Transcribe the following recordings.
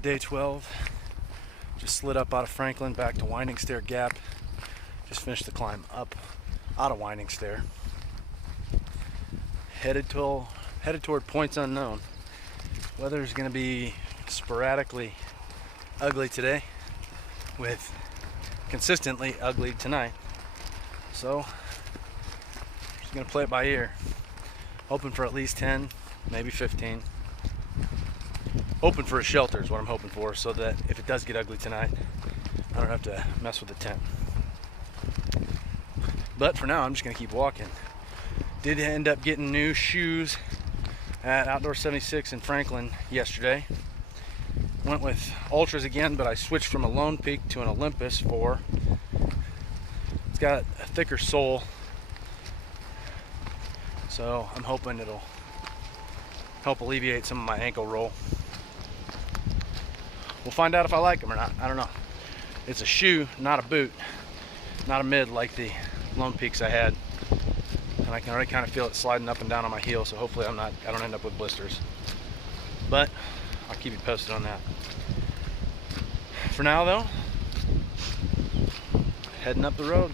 at day 12. Just slid up out of Franklin back to Winding Stair Gap. Just finished the climb up out of Winding Stair. Headed toward points unknown. Weather's going to be sporadically ugly today with consistently ugly tonight. So just going to play it by ear. Hoping for at least 10, maybe 15. Hoping for a shelter is what I'm hoping for, so that if it does get ugly tonight, I don't have to mess with the tent. But for now, I'm just going to keep walking. Did end up getting new shoes at Outdoor 76 in Franklin yesterday. Went with Ultras again, but I switched from a Lone Peak to an Olympus 4. It's got a thicker sole, so I'm hoping it'll help alleviate some of my ankle roll. We'll find out if I like them or not. I don't know. It's a shoe, not a boot, not a mid like the Lone Peaks I had. And I can already kind of feel it sliding up and down on my heel, so hopefully I don't end up with blisters. But I'll keep you posted on that. For now though, heading up the road.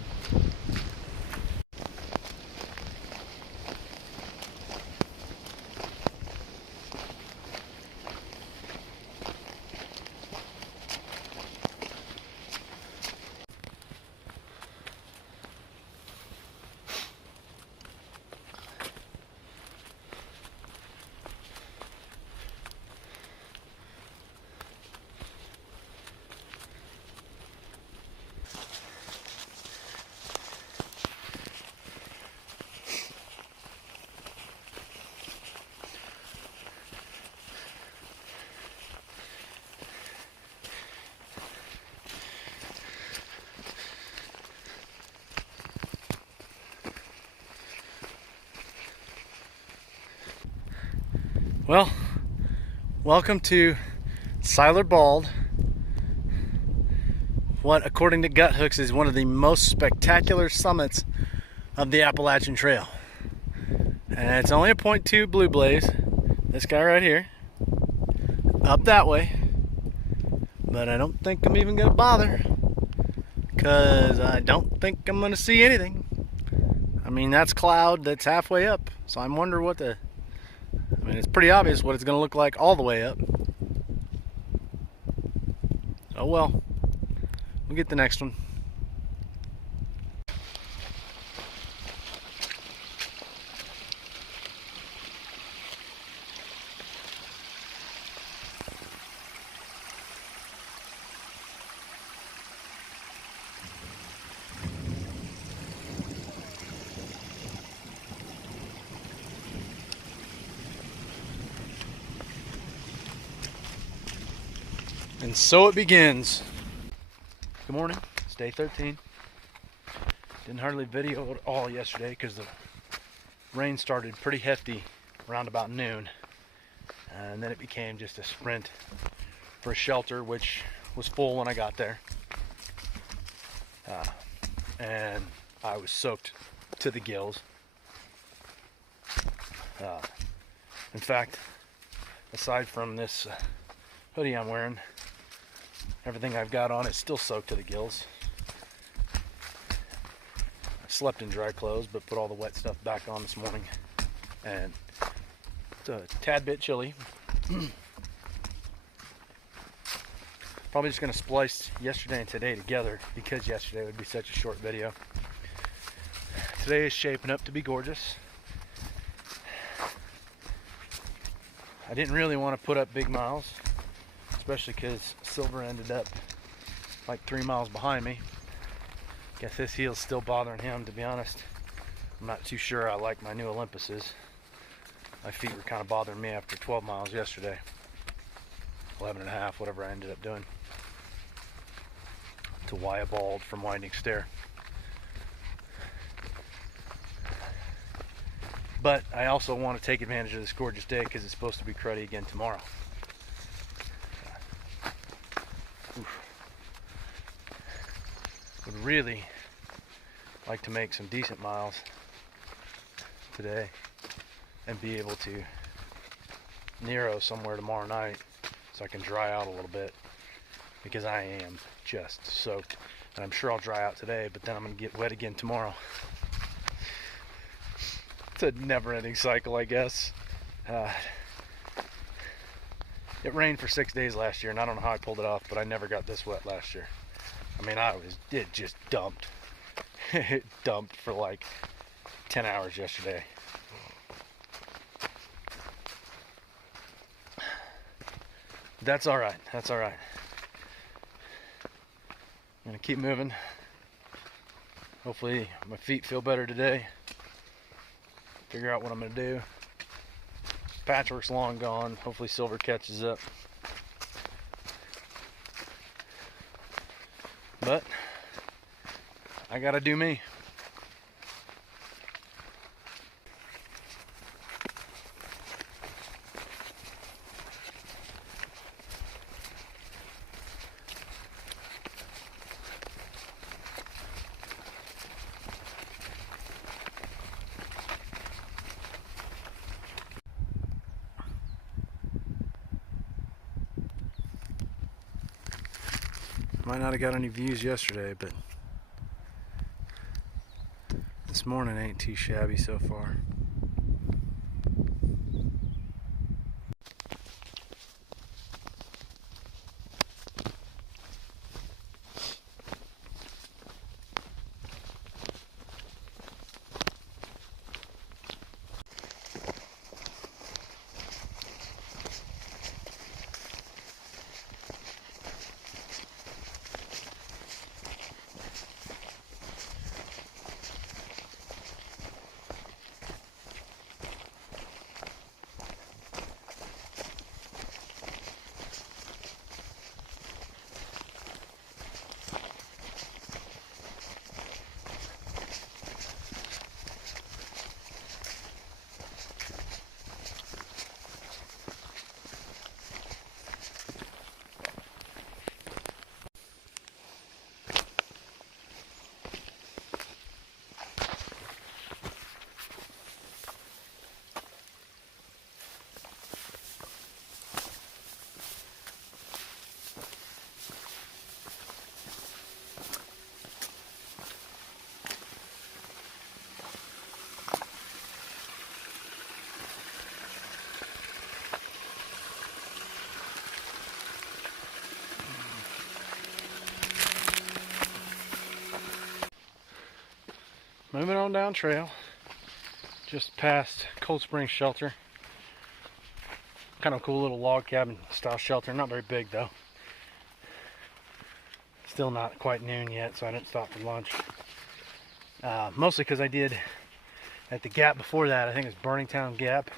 Well, welcome to Siler Bald, what according to Gut Hooks is one of the most spectacular summits of the Appalachian Trail. And it's only a 0.2 blue blaze, this guy right here, up that way. But I don't think I'm even going to bother, because I don't think I'm going to see anything. I mean, that's cloud that's halfway up, so I'm wondering what the... I mean, it's pretty obvious what it's going to look like all the way up. Oh well, we'll get the next one. And so it begins. Good morning, it's day 13. Didn't hardly video at all yesterday because the rain started pretty hefty around about noon. And then it became just a sprint for a shelter, which was full when I got there. And I was soaked to the gills. In fact, aside from this hoodie I'm wearing, everything I've got on is still soaked to the gills. I slept in dry clothes, but put all the wet stuff back on this morning. And it's a tad bit chilly. Probably just going to splice yesterday and today together, because yesterday would be such a short video. Today is shaping up to be gorgeous. I didn't really want to put up big miles, especially because Silver ended up like 3 miles behind me. Guess this heel's still bothering him, to be honest. I'm not too sure I like my new Olympuses. My feet were kind of bothering me after 12 miles yesterday. 11 and a half, whatever I ended up doing. To Waya Bald from Winding Stair. But I also want to take advantage of this gorgeous day because it's supposed to be cruddy again tomorrow. Would really like to make some decent miles today and be able to Nero somewhere tomorrow night so I can dry out a little bit, because I am just soaked. And I'm sure I'll dry out today, but then I'm going to get wet again tomorrow. It's a never-ending cycle, I guess. It rained for 6 days last year, and I don't know how I pulled it off, but I never got this wet last year. I mean, it just dumped. It dumped for like 10 hours yesterday. That's all right. That's all right. I'm gonna keep moving. Hopefully my feet feel better today. Figure out what I'm gonna do. Patchwork's long gone. Hopefully silver catches up. But I gotta do me. Might not have got any views yesterday, but this morning ain't too shabby so far. Moving on down trail, just past Cold Spring Shelter. Kind of cool little log cabin style shelter, not very big though. Still not quite noon yet, so I didn't stop for lunch. Mostly because I did at the gap before that, I think it's Burningtown Gap.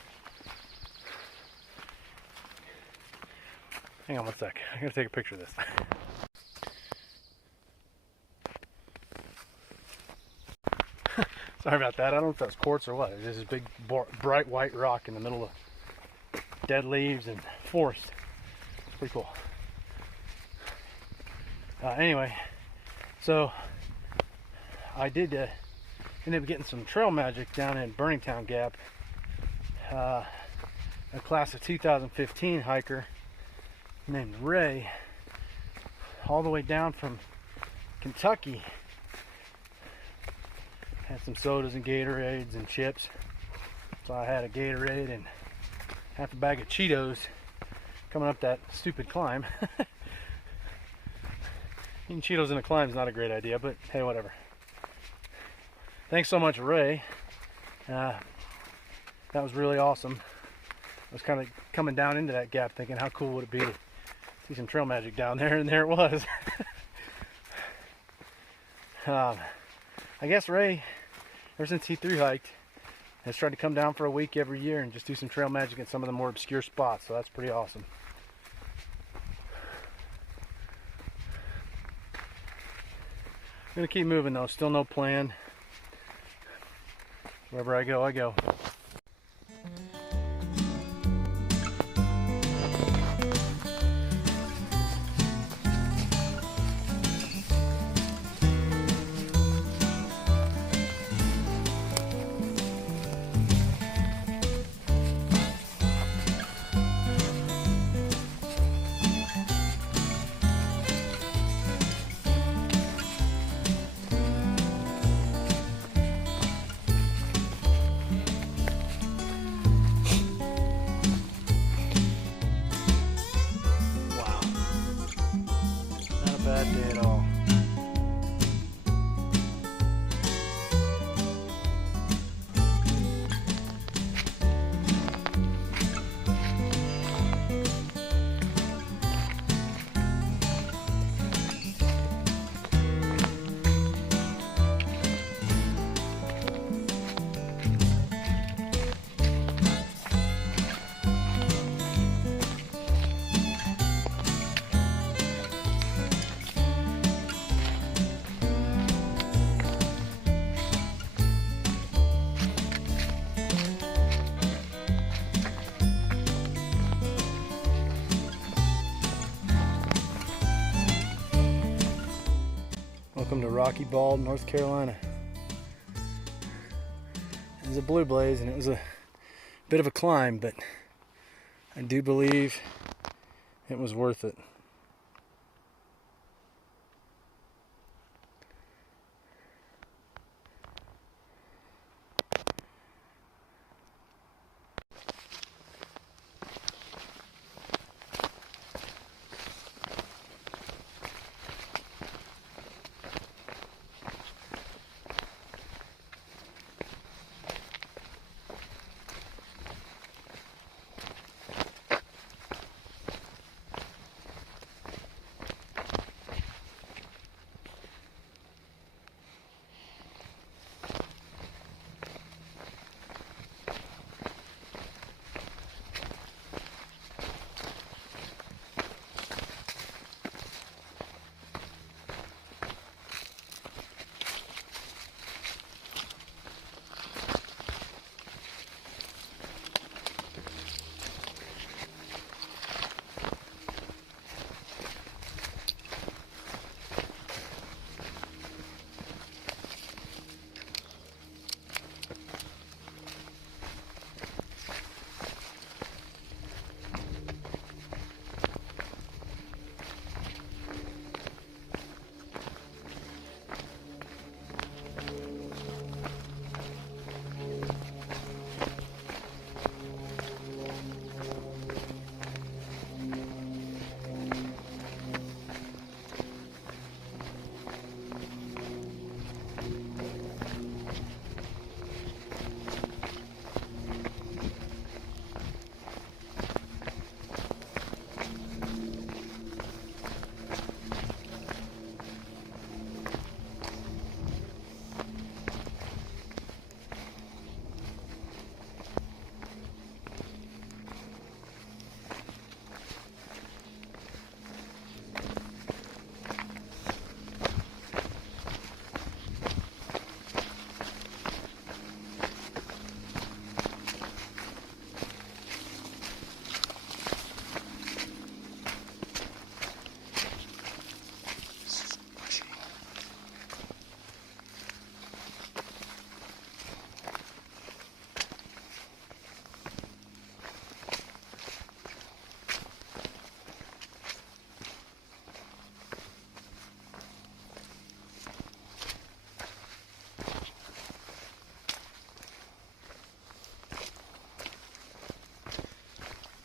Hang on one sec, I gotta take a picture of this. Sorry about that. I don't know if that's quartz or what. It's just this big bright white rock in the middle of dead leaves and forest. It's pretty cool. Anyway, so I did end up getting some trail magic down in Burningtown Gap. A class of 2015 hiker named Ray, all the way down from Kentucky. Had some sodas and Gatorades and chips. So I had a Gatorade and half a bag of Cheetos coming up that stupid climb. Eating Cheetos in a climb is not a great idea, but hey, whatever. Thanks so much, Ray. That was really awesome. I was kind of coming down into that gap thinking how cool would it be to see some trail magic down there, and there it was. I guess Ray, ever since he thru hiked, has tried to come down for a week every year and just do some trail magic in some of the more obscure spots, so that's pretty awesome. I'm gonna keep moving though, still no plan. Wherever I go, I go. Rocky Bald, North Carolina. It was a blue blaze and it was a bit of a climb, but I do believe it was worth it.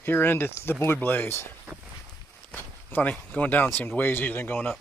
Here ended the blue blaze. Funny, going down seemed way easier than going up.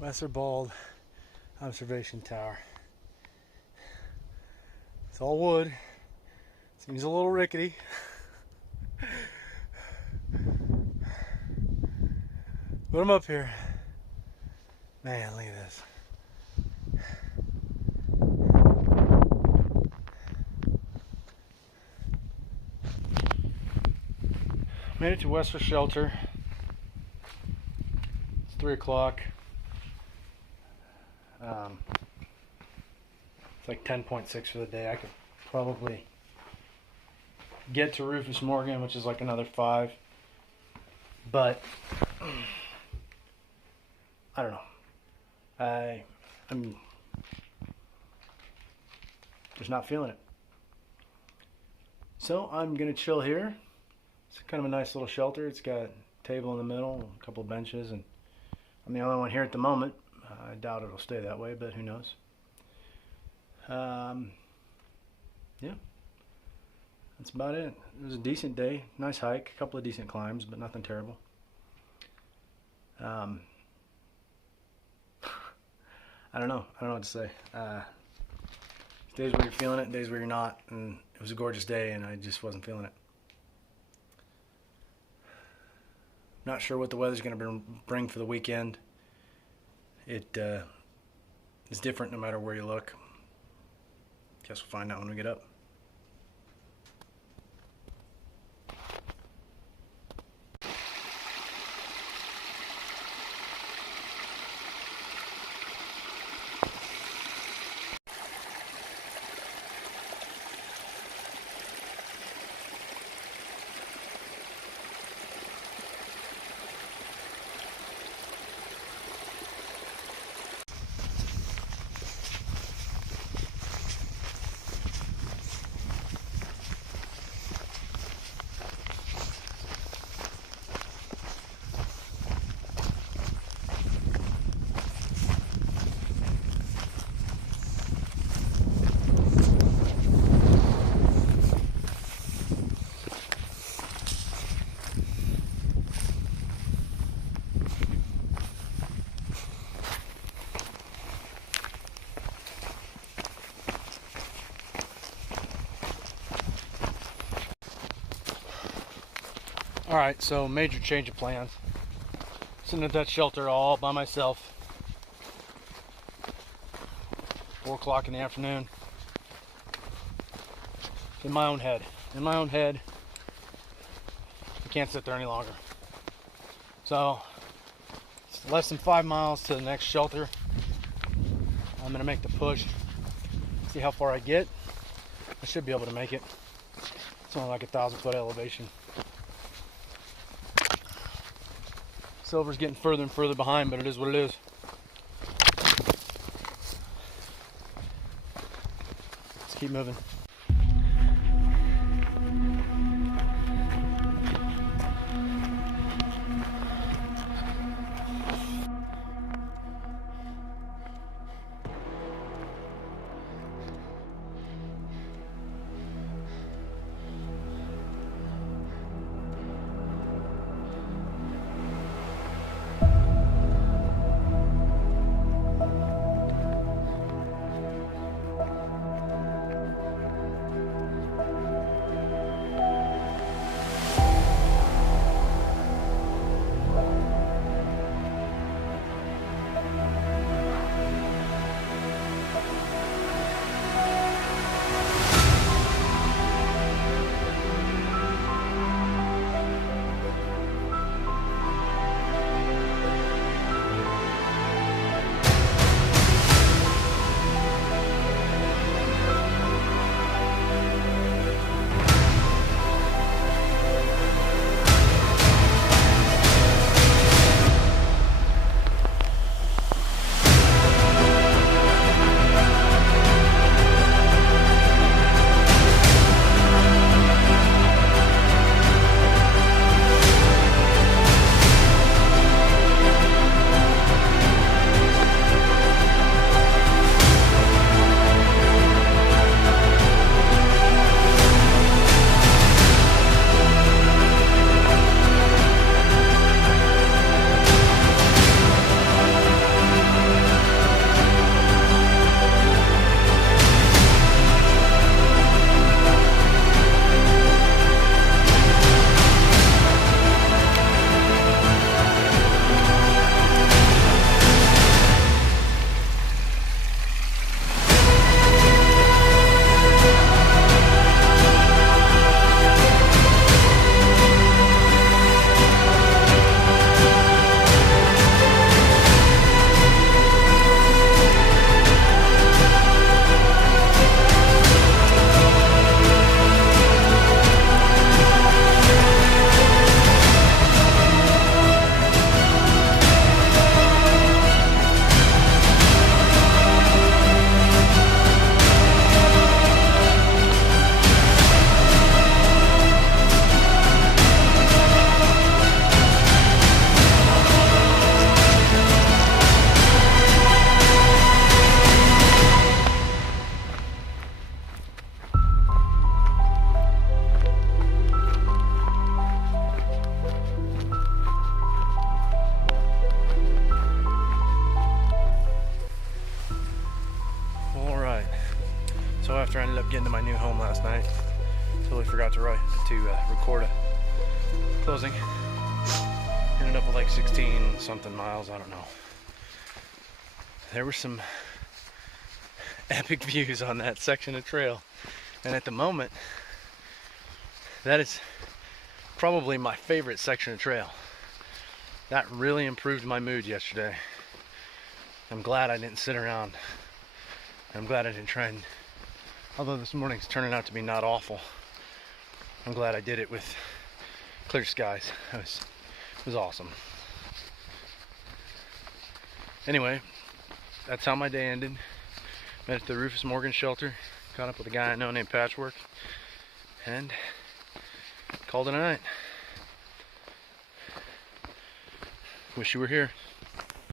Lesser Bald Observation Tower. It's all wood. Seems a little rickety. But I'm up here. Man, look at this. Made it to West for shelter. It's 3 o'clock. It's like 10.6 for the day. I could probably get to Rufus Morgan, which is like another 5. But I don't know. I'm just not feeling it. So I'm gonna chill here. It's kind of a nice little shelter. It's got a table in the middle, a couple of benches, and I'm the only one here at the moment. I doubt it'll stay that way, but who knows. Yeah, that's about it. It was a decent day, nice hike, a couple of decent climbs, but nothing terrible. I don't know what to say. Days where you're feeling it, days where you're not, and it was a gorgeous day and I just wasn't feeling it. Not sure what the weather's going to bring for the weekend. It is different no matter where you look. Guess we'll find out when we get up. Alright, so major change of plans. Sitting at that shelter all by myself. 4 o'clock in the afternoon. In my own head. In my own head. I can't sit there any longer. So, it's less than 5 miles to the next shelter. I'm going to make the push. See how far I get. I should be able to make it. It's only like 1,000-foot elevation. Silver's getting further and further behind, but it is what it is. Let's keep moving. ended up getting to my new home last night. Totally forgot to record a closing. Ended up with like 16 something miles, I don't know. There were some epic views on that section of trail, and at the moment that is probably my favorite section of trail. That really improved my mood yesterday. I'm glad I didn't sit around. I'm glad I didn't try and, although this morning's turning out to be not awful, I'm glad I did it with clear skies. It was awesome. Anyway, that's how my day ended. Met at the Rufus Morgan shelter, caught up with a guy I know named Patchwork, and called it a night. Wish you were here.